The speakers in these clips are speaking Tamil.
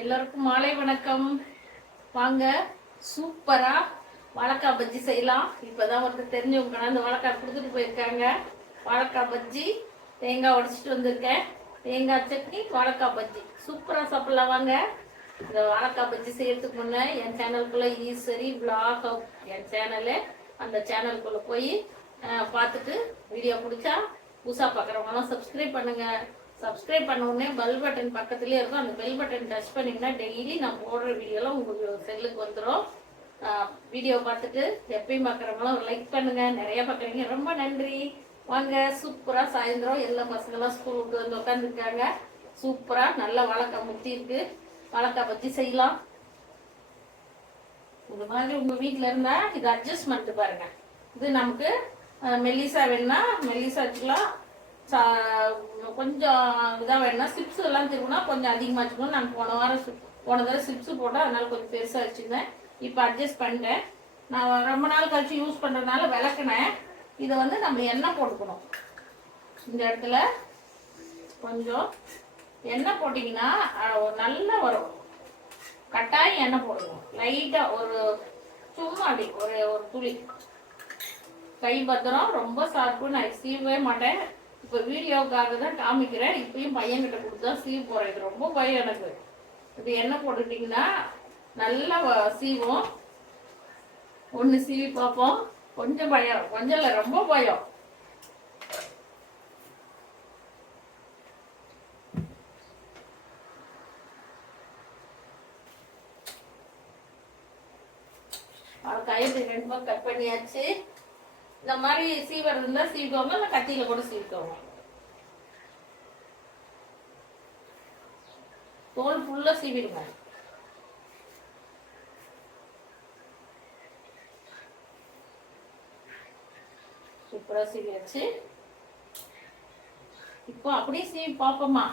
எல்லாருக்கும் மாலை வணக்கம். வாங்க சூப்பரா வாழைக்காய் பஜ்ஜி செய்யலாம். இப்பதான் ஒருத்தர் தெரிஞ்சவங்க அந்த வாழைக்காய் கொடுத்துட்டு போயிருக்காங்க. வாழைக்காய் பஜ்ஜி தேங்காய் உடைச்சிட்டு வந்திருக்கேன். தேங்காய் சட்னி வாழைக்காய் பஜ்ஜி சூப்பரா சாப்பிடலாம். வாங்க. இந்த வாழைக்காய் பஜ்ஜி செய்யறதுக்கு முன்னே என் சேனலுக்குள்ள ஈஸ்வரி பிளாக் என் சேனலு, அந்த சேனலுக்குள்ள போய் பார்த்துட்டு வீடியோ பிடிச்சா புதுசாக பார்க்குறவங்களாம் சப்ஸ்கிரைப் பண்ணுங்க. சப்ஸ்கிரைப் பண்ண உடனே பெல் பட்டன் பக்கத்துலேயே இருக்கும். அந்த பெல் பட்டன் டச் பண்ணிங்கன்னா டெய்லி நான் போடுற வீடியோலாம் உங்களுக்கு செல்லுக்கு வந்துடும். வீடியோ பார்த்துட்டு எப்பயும் பார்க்குறவங்களாம் ஒரு லைக் பண்ணுங்க. நிறைய பார்க்குறீங்க, ரொம்ப நன்றி. வாங்க. சூப்பராக சாயந்தரம் எல்லா பசங்களாம் ஸ்கூல் விட்டு வந்து உட்காந்துருக்காங்க. சூப்பராக நல்ல வாழைக்காய் முத்தி இருக்கு. வாழைக்காய் பஜ்ஜி செய்யலாம். இது மாதிரி உங்கள் வீட்டில் இருந்தால் இது அட்ஜஸ்ட்மெண்ட் பாருங்க. இது நமக்கு மெல்லிசா வேணும்னா மெல்லிசா வச்சுக்கலாம். கொஞ்சம் இதாக வேணும்னா சிப்ஸ் எல்லாம் திரும்பினா கொஞ்சம் அதிகமாக வச்சுக்கணும். நான் போன தடவை சிப்ஸு போட்டேன், அதனால கொஞ்சம் பெருசாக வச்சுருந்தேன். இப்போ அட்ஜஸ்ட் பண்ணிட்டேன். நான் ரொம்ப நாள் கழிச்சு யூஸ் பண்ணுறதுனால விளக்குனேன். இதை வந்து நம்ம எண்ணெய் போட்டுக்கணும். இந்த இடத்துல கொஞ்சம் எண்ணெய் போட்டிங்கன்னா நல்லா வரும். கட்டாயம் எண்ணெய் போடணும். லைட்டாக ஒரு சும்மா அப்படி ஒரு துளி. கை பத்திரம், ரொம்ப சாப்பிட்டு நான் சீவவே மாட்டேன். இப்போ வீடியோவுக்காக தான் காமிக்கிறேன். இப்பயும் பையன்கிட்ட கொடுத்து தான் சீவ் போகிறேன். இது ரொம்ப பயம் எனக்கு. இது எண்ணெய் போட்டுட்டிங்கன்னா நல்லா சீவும். ஒன்று சீவி பார்ப்போம். கொஞ்சம் பயம், கொஞ்சம் இல்லை ரொம்ப பயம். கையை ரெண்டு பக்கம் கட் பண்ணியாச்சு. இந்த மாதிரி சீவர் இருந்தா சீவிக்கோங்க, இல்லை கத்தியில கூட சீவிக்கோங்க. தோல் ஃபுல்லா சீவிடுங்க. சூப்பரா சீவியாச்சு. இப்போ அப்படியே சீவி பார்ப்போமா?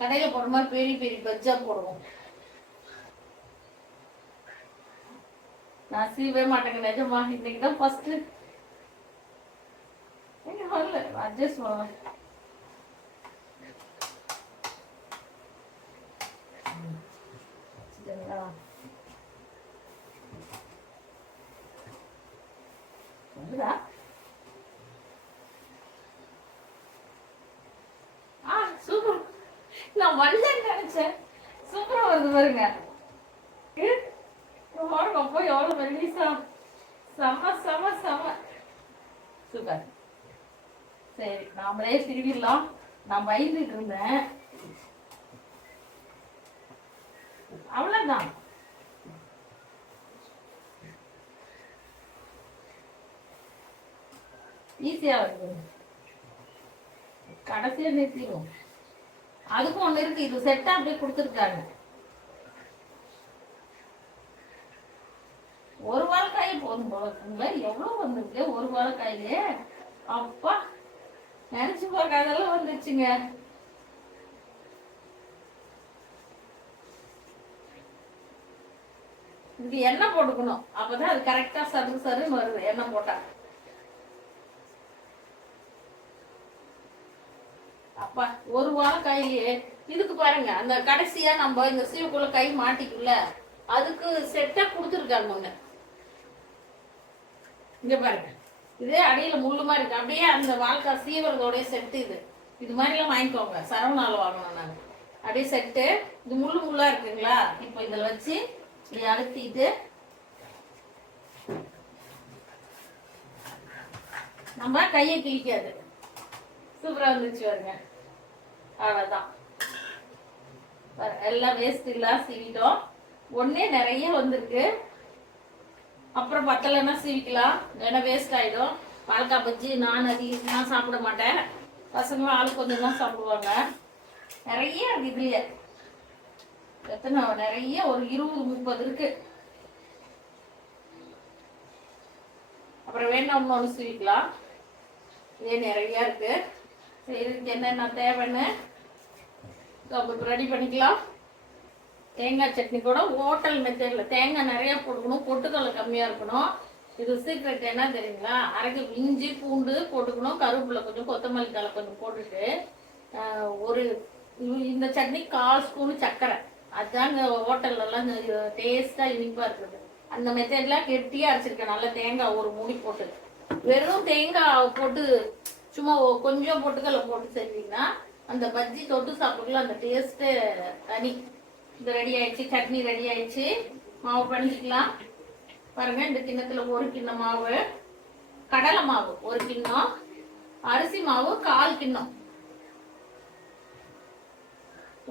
கடையில போடுற மாதிரி பெரிய பெரிய பஜ்ஜா போடுவோம். நான் சீவே மாட்டேங்க நிஜமா. இன்னைக்கு தான் ஃபர்ஸ்ட். அட்ஜஸ்ட் பண்ணலாம். சூப்பர். நான் வல்லன்னு நினைச்சேன். சூப்பரா வருது பாருங்க. அப்போ எவ்வளவு மெல்லிசா. செம செம செம சூப்பர். சரி, நாமளே திருவிடலாம். நான் பயந்துட்டு இருந்தேன். அவ்வளவுதான். ஈஸியா வருது. கடைசியா நிறுத்திடும். அதுக்கும் ஒண்ணு இருக்கு. இது செட்டா அப்படியே கொடுத்துருக்காங்க. ஒரு வாழைக்காயே போதும் போல இருக்குங்களா? எவ்வளவு வந்திருக்கு ஒரு வாழைக்காயிலே. அப்பா, நினைச்சு பார்க்காதெல்லாம் வந்துருச்சுங்க. இதுக்கு எண்ணெய் போட்டுக்கணும். அப்பதான் அது கரெக்டா சரு சருன்னு வருது எண்ணெய் போட்டா. அப்பா, ஒரு வாழைக்காயிலே இதுக்கு பாருங்க. அந்த கடைசியா நம்ம இந்த சீவுக்குள்ள கை மாட்டிக்குள்ள அதுக்கு செட்டா கொடுத்துருக்காங்க ஒண்ணு. இங்க பாருங்க, இதே அடியில முள்ளு மாதிரி இருக்கு. அப்படியே அந்த வாழைக்காய் சீவரதோடைய செட்டு இது. இது மாதிரி எல்லாம் வாங்கிக்கோங்க. சரவணால வாங்கணும் நான். அப்படியே செட்டு. இது முள்ளு முள்ளா இருக்குங்களா? இப்போ இதில் வச்சு இப்படி அழுத்திட்டு நம்ம கையை கிழிக்காது. சூப்பரா வந்துச்சு பாருங்க. அவ்வளவுதான். எல்லாம் வேஸ்ட் இல்ல சீவிட்டோம். ஒன்னே நிறைய வந்திருக்கு. அப்புறம் பத்தலைன்னா சீவிக்கலாம், ஏன்னா வேஸ்ட் ஆயிடும். வாழைக்காய் பஜ்ஜி நான் அதிகமாக சாப்பிட மாட்டேன். பசங்களும் ஆளுக்கு கொஞ்சம் தான் சாப்பிடுவாங்க. நிறைய இருக்கு இதுலயே. எத்தனை நிறைய, ஒரு 20-30 இருக்கு. அப்புறம் வேணா ஒன்று சீவிக்கலாம். இதே நிறைய இருக்கு. சரி, இதுக்கு என்னென்ன தேவைன்னு ரெடி பண்ணிக்கலாம். தேங்காய் சட்னி கூட ஹோட்டல் மெத்தடில் தேங்காய் நிறையா போட்டுக்கணும், பொட்டுக்கடலை கம்மியாக இருக்கணும். இது சீக்ரெட் என்ன தெரியுங்களா? அரைக்க இஞ்சி பூண்டு போட்டுக்கணும், கருவேப்பிலை கொஞ்சம், கொத்தமல்லி தழை கொஞ்சம் போட்டுட்டு ஒரு இந்த சட்னி 1/4 ஸ்பூன் சர்க்கரை, அதுதாங்க ஹோட்டல்லலாம் டேஸ்ட்டாக இனிப்பாக இருக்குது. அந்த மெத்தட்லாம் கெட்டியாக அரைச்சிருக்கேன். நல்லா தேங்காய் ஒரு மூடி போட்டு, வெறும் தேங்காய் போட்டு சும்மா கொஞ்சம் பொட்டுக்கல்ல போட்டு செஞ்சீங்கன்னா அந்த பஜ்ஜி தொட்டு சாப்பிடலாம். அந்த டேஸ்ட்டு தனி. இது ரெடி ஆயிடுச்சு, சட்னி ரெடி ஆயிடுச்சு. மாவு பண்ணிக்கலாம் பாருங்க. இந்த கிண்ணத்துல ஒரு கிண்ணம் மாவு, கடலை மாவு ஒரு கிண்ணம், அரிசி மாவு 1/4 கிண்ணம்.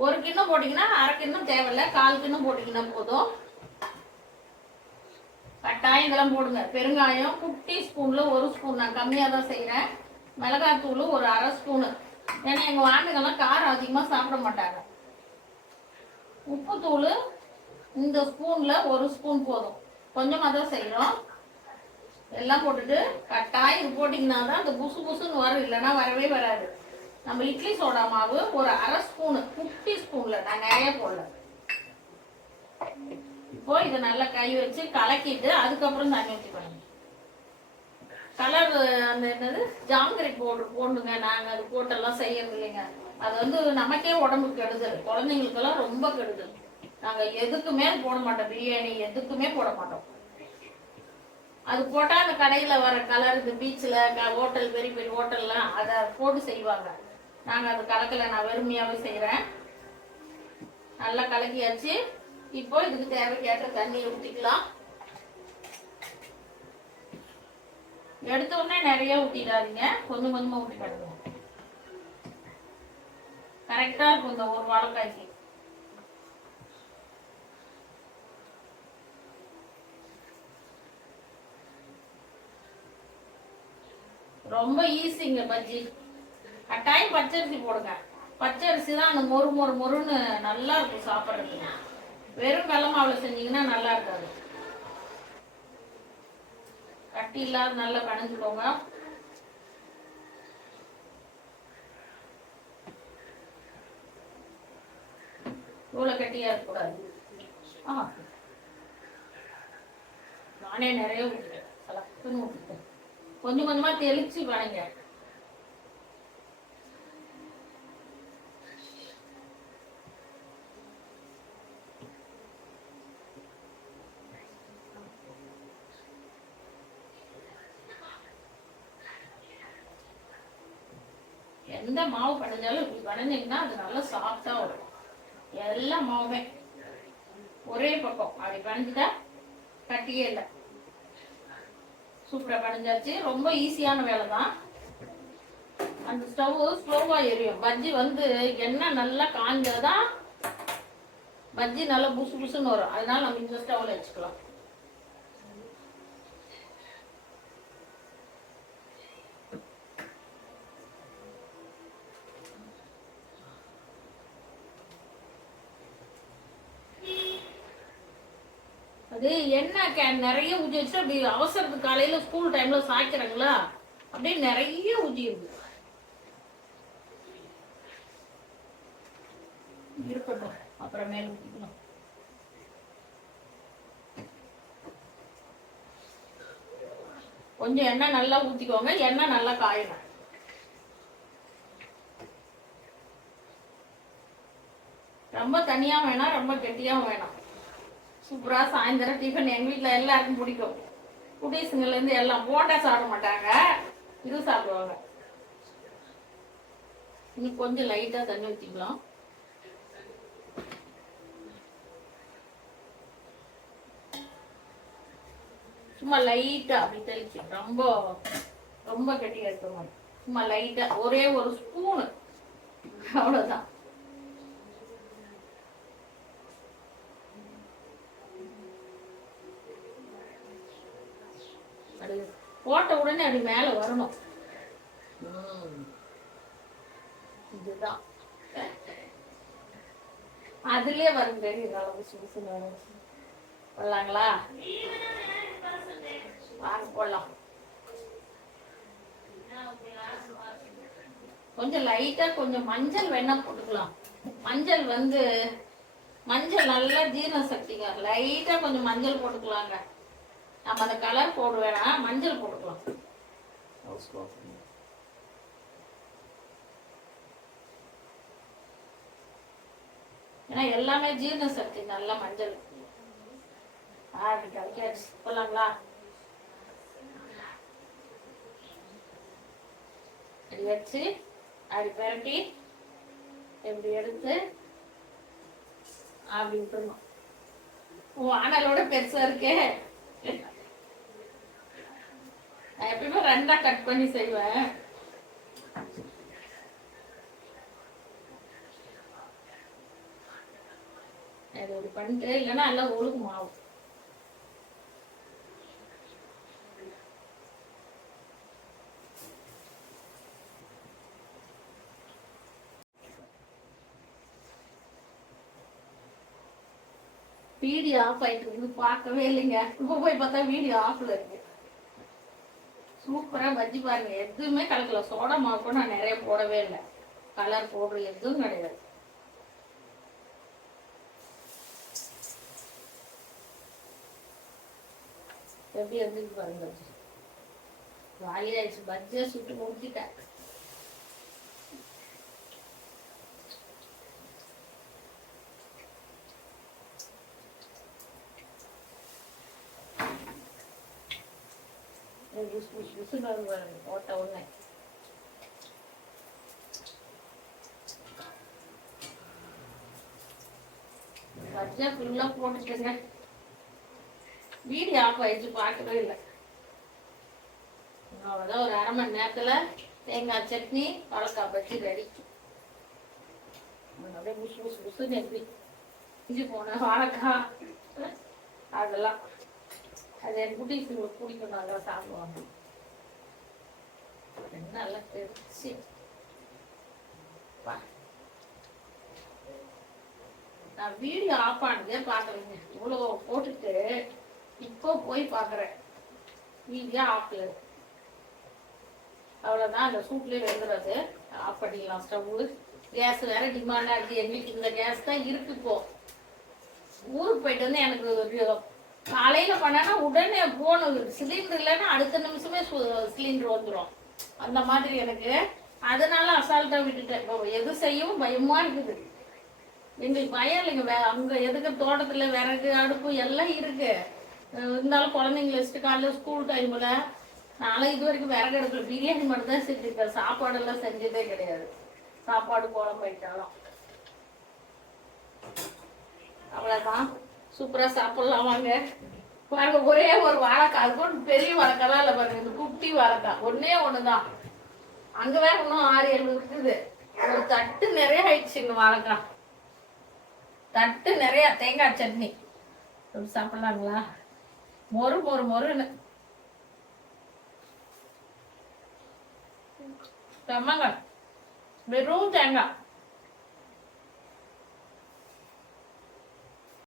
ஒரு கிண்ணம் போட்டீங்கன்னா அரை கிண்ணம் தேவையில்ல, 1/4 கிண்ணம் போட்டீங்கன்னா போதும். கட்டாயம் இதெல்லாம் போடுங்க. பெருங்காயம் குட்டி ஸ்பூன்ல 1 ஸ்பூன், நான் கம்மியாக தான் செய்கிறேன். மிளகாத்தூள் ஒரு அரை ஸ்பூனு, ஏன்னா எங்கள் ஆண்டுகள்லாம் காரம் அதிகமாக சாப்பிட மாட்டாங்க. உப்புத்தூள் இந்த ஸ்பூன்ல 1 ஸ்பூன் போதும், கொஞ்சமாக தான் செய்கிறோம். எல்லாம் போட்டுட்டு கட்டாயம் இது போட்டிங்கன்னா தான் அந்த புசு புசுன்னு வரும், இல்லைன்னா வரவே வராது. நம்ம இட்லி சோடா மாவு ஒரு அரை ஸ்பூனு, குட்டி ஸ்பூன்ல, நான் நிறைய போடல. இப்போ இதை நல்லா கை வச்சு கலக்கிட்டு அதுக்கப்புறம் தண்ணி ஊற்றி பண்ணுங்க. கலர் அந்த என்னது ஜாங்கிரி பவுடர் போடுங்க. நாங்கள் அது போட்டெல்லாம் செய்யறது இல்லைங்க. அது வந்து நமக்கே உடம்புக்கு கெடுதல், குழந்தைங்களுக்கெல்லாம் ரொம்ப கெடுதல். நாங்கள் எதுக்குமே போட மாட்டோம், பிரியாணி எதுக்குமே போட மாட்டோம். அது போட்டால் அந்த கடையில் வர கலர், இந்த பீச்சில் ஹோட்டல், பெரிய பெரிய ஹோட்டல்லாம் அதை போட்டு செய்வாங்க. நாங்கள் அது கலக்கலை, நான் வெறுமையாகவே செய்கிறேன். நல்லா கலக்கியாச்சு. இப்போ இதுக்கு தேவைக்கேற்ற தண்ணியை ஊற்றிக்கலாம். எடுத்த உடனே நிறைய ஊற்றிடாதீங்க, கொஞ்சம் கொஞ்சமாக ஊற்றி பாருங்க. கரெக்டாக இருக்கும் இந்த ஒரு வாழைக்காய்க்கு. ரொம்ப ஈஸிங்க பஜ்ஜி. கட்டாயம் பச்சரிசி போடுங்க. பச்சரிசி தான் அந்த மொறு மொறு மொறுன்னு நல்லா இருக்கும் சாப்பிட்றதுக்கு. வெறும் வெள்ளை மாவுல செஞ்சீங்கன்னா நல்லா இருக்காது. கட்டி இல்லாத நல்லா கணைஞ்சுக்கோங்க. இவ்வளவு கட்டியா இருக்கக்கூடாது. நானே நிறைய ஊற்றிட்டேன், சலக்குன்னு ஊற்றிட்டேன். கொஞ்சம் கொஞ்சமா தெளிச்சு வணங்க. எந்த மாவு படைஞ்சாலும் இப்படி படைஞ்சிங்கன்னா அது நல்லா சாஃப்டா வரும். எல்லா மாவுமே ஒரே பக்கம் அப்படி படைஞ்சிட்டா கட்டியே இல்லை. சூப்பரா படைஞ்சாச்சு. ரொம்ப ஈஸியான வேலை தான். அந்த ஸ்டவ் ஸ்லோவா எரியும். பஜ்ஜி வந்து எண்ணெய் நல்லா காஞ்சாதான் பஜ்ஜி நல்லா புசு புசுன்னு வரும். அதனால நம்ம இந்த ஸ்டவ்ல வச்சுக்கலாம். அது எண்ணெய் கேன் நிறைய ஊற்றி வச்சு அப்படி அவசரத்துக்கு காலையில ஸ்கூல் டைம்ல சாய்க்கிறாங்களா, அப்படியே நிறைய ஊற்றிடுது. இருக்கட்டும், அப்புறமேல ஊற்றிக்கலாம். கொஞ்சம் எண்ணெய் நல்லா ஊற்றிக்கோங்க. எண்ணெய் நல்லா காயணும். ரொம்ப தனியா வேணாம், ரொம்ப கெட்டியாவும் வேணாம். சூப்பரா சாயந்தரம் டிஃபன். எங்க வீட்டுல எல்லாருக்கும் பிடிக்கும். குட்டீஸுங்கள்ல இருந்து எல்லாம். போண்டா சாப்பிட மாட்டாங்க, இது சாப்பிடுவாங்க. இன்னும் கொஞ்சம் லைட்டா தண்ணி ஊற்றிக்கலாம். சும்மா லைட்டா அப்படி தெளிச்சு, ரொம்ப ரொம்ப கெட்டியா இருக்க மாதிரி சும்மா லைட்டா ஒரே ஒரு ஸ்பூனு, அவ்வளவுதான். போட்ட உடனே அப்படி மேல வரணும். இதுதான் அதுலயே வரும். தெரியுது போடலாங்களா? வாங்க போடலாம். கொஞ்சம் லைட்டா கொஞ்சம் மஞ்சள் வேணா போட்டுக்கலாம். மஞ்சள் வந்து மஞ்சள் நல்லா ஜீரண சக்திங்க. லைட்டா கொஞ்சம் மஞ்சள் போட்டுக்கலாங்க. நம்ம அந்த கலர் போட வேணாம், மஞ்சள் போட்டுக்கலாம். ஏன்னா எல்லாமே ஜீரண சக்தி நல்லா மஞ்சள். போலாங்களா? அப்படி வச்சு அப்படி பரட்டி இப்படி எடுத்து அப்படி விட்டுருணும். வானலோட பெருசா இருக்கே. நான் எப்பயுமே 2ஆ கட் பண்ணி செய்வேன். இது பண்ணிட்டு இல்லைன்னா எல்லாம் ஒழுகு மாவு. வீடியோ ஆஃப் ஆயிட்டு இருக்கு, பார்க்கவே இல்லைங்க. இப்போ போய் பார்த்தா வீடியோ ஆஃப்ல இருக்கு. சூப்பரா பஜ்ஜி பாருங்க. எதுவுமே கலக்கல. சோடா மாவு கூட நான் நிறைய போடவே இல்லை. கலர் போடுற எதுவும் கிடையாது. எப்படி வந்து பாருங்க. ஜாலியாயிடுச்சு. பஜ்ஜியை சுட்டு முடிச்சிட்டேன். போட்ட உடனே பஜ்ஜியா ஃபுல்லா போட்டுட்டுங்க. வீடியோ ஆஃப் ஆயிடுச்சு, பார்க்கவே இல்லை. அவ்வளோதான். ஒரு 1/2 மணி நேரத்துல தேங்காய் சட்னி வாழைக்காய் பஜ்ஜி ரெடி. அப்படியே புசு புசு புசுன்னு எப்படி இஞ்சி போன வாழைக்காய் அதெல்லாம் அது என் குட்டீஸுங்களுக்கு பிடிக்கும், நல்லா சாப்பிடுவாங்க. நல்லா தெரிச்சு நான் வீடியோ ஆஃப் ஆனதே பார்க்குறேங்க. இவ்வளோ போட்டுட்டு இப்போ போய் பார்க்குறேன் வீடியோ ஆஃப்ல. அவ்வளோதான். அந்த சூட்லேயே வெந்துடுறது. ஆஃப் பண்ணிடலாம் ஸ்டவ்வு. கேஸ் வேற டிமாண்டாக இருக்குது எங்களுக்கு. இந்த கேஸ் தான் இருக்கு. இப்போ ஊருக்கு போயிட்டு வந்து எனக்கு காலையில் பண்ணனா உடனே போன சிலிண்டர் இல்லைன்னா அடுத்த நிமிஷமே சிலிண்டர் வந்துடும். அந்த மாதிரி எனக்கு. அதனால அசால்ட்டாக விட்டுட்டேன். இப்போ எது செய்யவும் பயமாக இருக்குது. எங்களுக்கு பயம் இல்லைங்க. அங்கே எதுக்கு தோட்டத்தில் விறகு அடுப்பு எல்லாம் இருக்கு. இருந்தாலும் குழந்தைங்கள வச்சுட்டு காலையில் ஸ்கூல் டைமில் நானும் இது வரைக்கும் விறகு அடுப்புல பிரியாணி மட்டும் தான் செஞ்சுருக்கேன். சாப்பாடெல்லாம் செஞ்சதே கிடையாது. சாப்பாடு குழம்பு வைட்டாலும் அவ்வளோதான். சூப்பராக சாப்பிட்லாம் வாங்க. பாருங்க, ஒரே ஒரு வாழைக்காய். அதுக்கும் பெரிய வாழைக்காய்லாம் இல்லை பாருங்க. இந்த குட்டி வாழைக்காய் ஒன்னே ஒன்று தான். அங்கே வேற இன்னும் 6-7 இருக்குது. ஒரு தட்டு நிறைய ஆயிடுச்சுங்க வாழைக்காய். தட்டு நிறைய தேங்காய் சட்னி சாப்பிட்லாங்களா? மொறு மொறு மொறுன்னு செம்மங்க. வெறும் தேங்காய்.